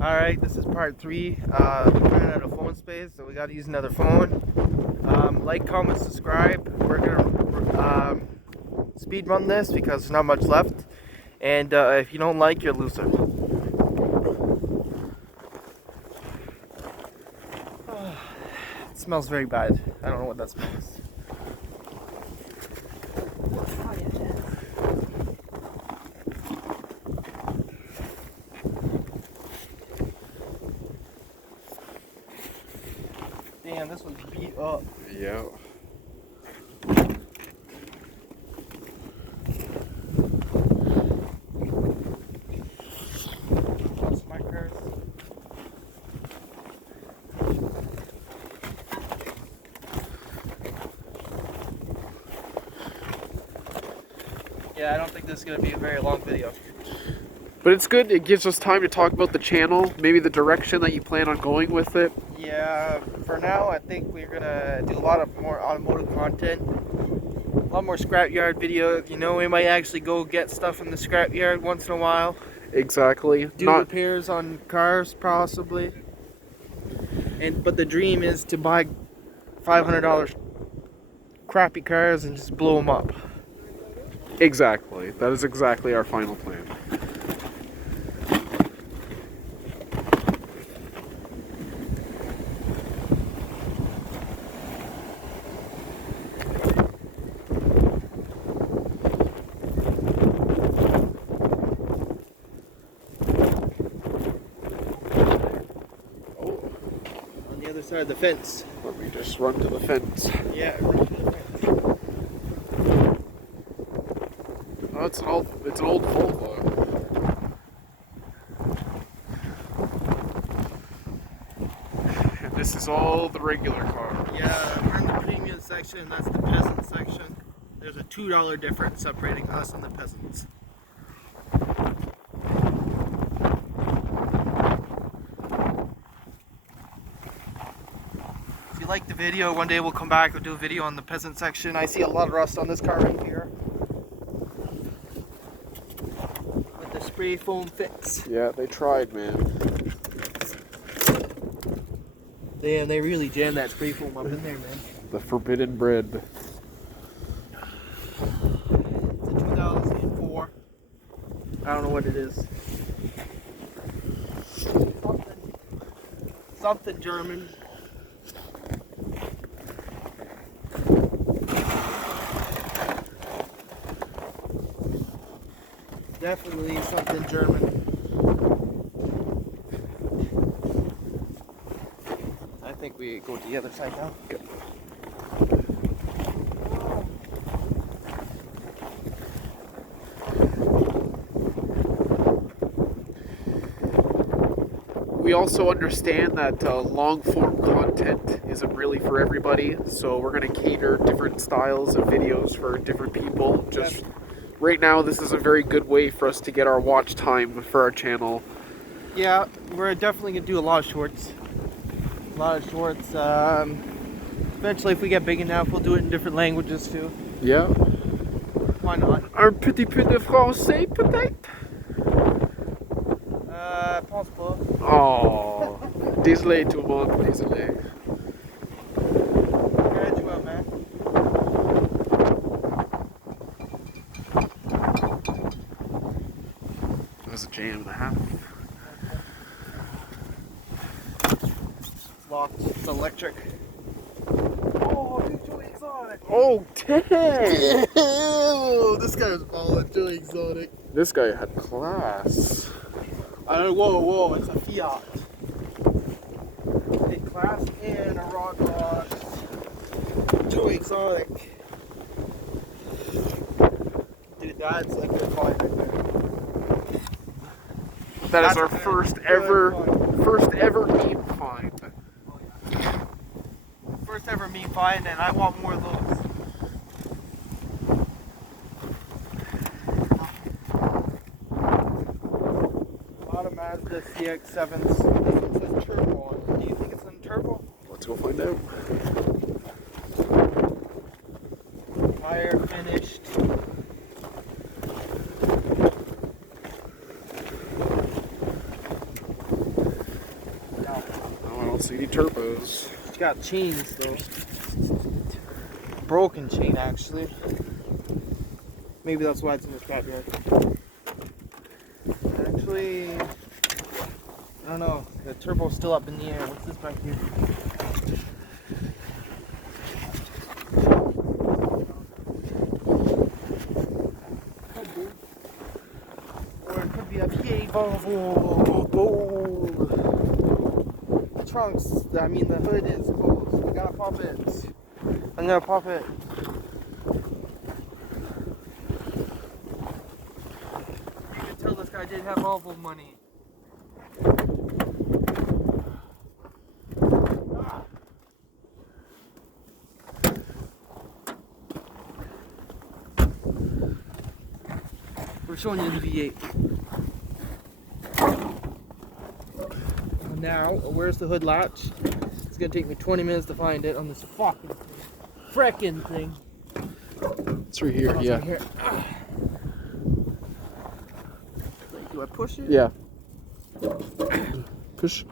Alright, this is part 3. We ran out of phone space, so we gotta use another phone. Like, comment, subscribe. We're gonna speed run this because there's not much left. And if you don't like, you're a loser. It smells very bad. I don't know what that smells. Damn, this was beat up. Yeah. Lost my cars. Yeah, I don't think this is going to be a very long video. But it's good. It gives us time to talk about the channel, maybe the direction that you plan on going with it. Yeah, for now, I think we're going to do a lot of more automotive content. A lot more scrapyard videos. You know, we might actually go get stuff from the scrapyard once in a while. Exactly. Do repairs on cars, possibly. But the dream is to buy $500 crappy cars and just blow them up. Exactly. That is exactly our final plan. On the other side of the fence. Let me just run to the fence. Yeah, run to the fence. Oh, it's an old Volvo. And this is all the regular car. Yeah, we're in the premium section. That's the peasant section. There's a $2 difference separating us and the peasants. If you like the video, one day we'll come back and do a video on the peasant section. I see a lot of rust on this car right here. With the spray foam fix. Yeah, they tried, man. Damn, they really jammed that spray foam up in there, man. The forbidden bread. It's a 2004. I don't know what it is. Something German. Definitely something German. I think we go to the other side now. Good. We also understand that long form content isn't really for everybody, so we're going to cater different styles of videos for different people. Just right now, this is a very good way for us to get our watch time for our channel. Yeah, we're definitely going to do a lot of shorts. Eventually, if we get big enough, we'll do it in different languages too. Yeah. Why not? Un petit peu de français, peut-être? Pense pas. Oh, désolé tout le monde, désolé. Graduate, man. It was a jam and a half. It's locked. It's electric. Oh, dude, Joey Exotic. Oh, damn! Ew, this guy was balling, Joey Exotic. This guy had class. Whoa, it's a Fiat. A class and a rock box. Joey Exotic. Dude, that's a good find right there. That is our first ever meme find. First ever meme find, and I want more of those. The CX-7s. This one says turbo on it. Do you think it's in turbo? Let's go find out. Tire finished. don't see any turbos. It's got chains though. Broken chain actually. Maybe that's why it's in the scrapyard. Actually, I don't know. The turbo's still up in the air. What's this back here? Or it could be a PA The trunks, I mean the hood is closed. We gotta pop it. I'm gonna pop it. You can tell this guy didn't have Volvo money. We're showing you the V8. Now, where's the hood latch? It's gonna take me 20 minutes to find it on this fucking frickin' thing. It's right here, yeah. Right here. Do I push it? Yeah. Push.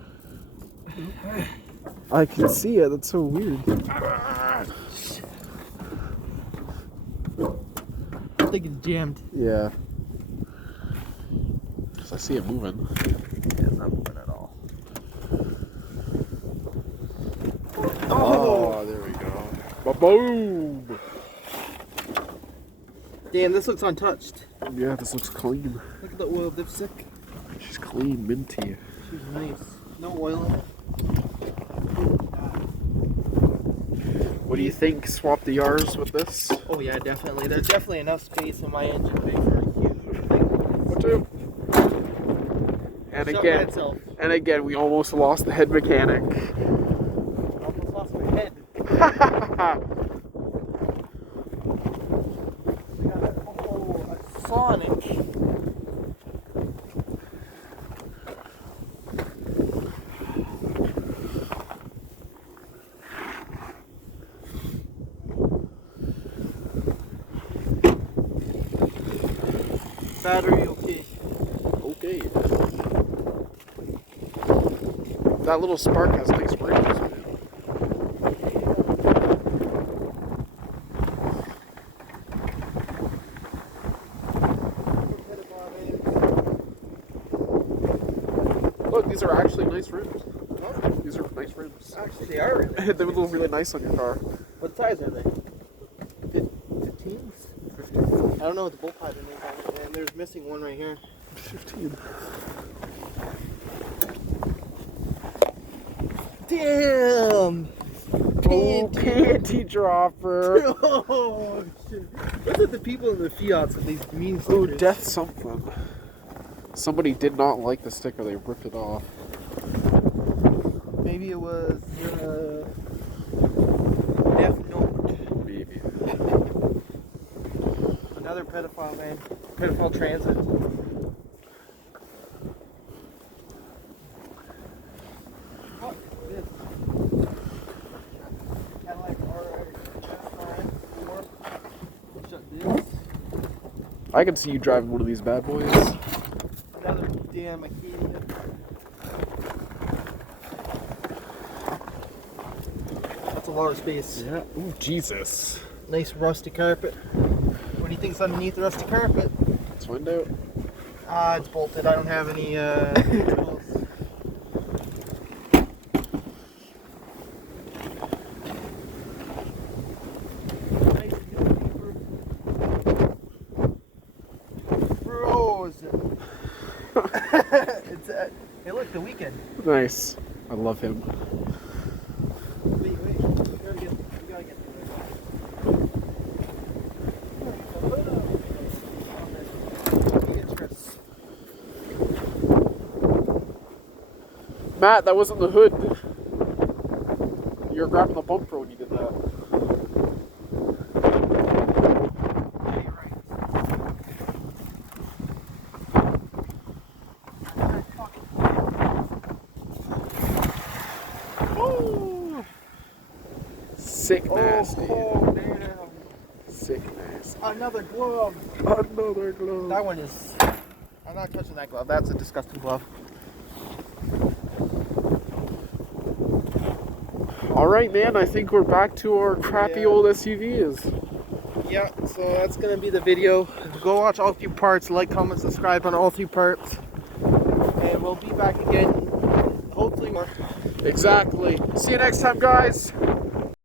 I can see it. That's so weird. I think it's jammed. Yeah. Cause I see it moving. Yeah, it's not moving at all. Oh, there we go. Ba-boom! Damn, this looks untouched. Yeah, this looks clean. Look at the oil dipstick. She's clean, minty. She's nice. No oil in it. What do you think? Swap the R's with this? Oh yeah, definitely. There's definitely enough space in my engine bay for a huge thing. What do? And Shut by again, itself. we almost lost the head mechanic. Almost lost my head. We got a Sonic. Battery okay. Okay. That little spark has nice rims, man. Look, these are actually nice rims. Huh? These are nice rims. Actually, they are. They would look really nice on your car. What size are they? 15s? 15. I don't know what the bolt pattern is on it, and there's missing one right here. 15. Damn! Oh, panty dropper. Oh, shit. What's with the people in the Fiats with these mean Oh, stickers? death something. Somebody did not like the sticker. They ripped it off. Maybe it was Death Note. Maybe. Another pedophile man. Pedophile transit. Fuck this. Cadillac RS9 Shut this. I can see you driving one of these bad boys. Another damn Acadia. That's a lot of space. Yeah. Oh, Jesus. Nice rusty carpet. What do you think's underneath the rusty carpet? Let's find out. It's bolted. I don't have any tools. Nice new paper. Frozen. Hey, look, the weekend. Nice. I love him. Wait. We gotta get Matt, that wasn't the hood. You were grabbing the bumper when you did that. Oh, Sick nasty. oh, damn. Sick nasty. Another glove. Another glove. That one is. I'm not touching that glove. That's a disgusting glove. All right, man. I think we're back to our crappy old SUVs. Yeah, so that's gonna be the video. Go watch all 3 parts, like, comment, subscribe on all 3 parts. And we'll be back again, hopefully more. Exactly. See you next time, guys.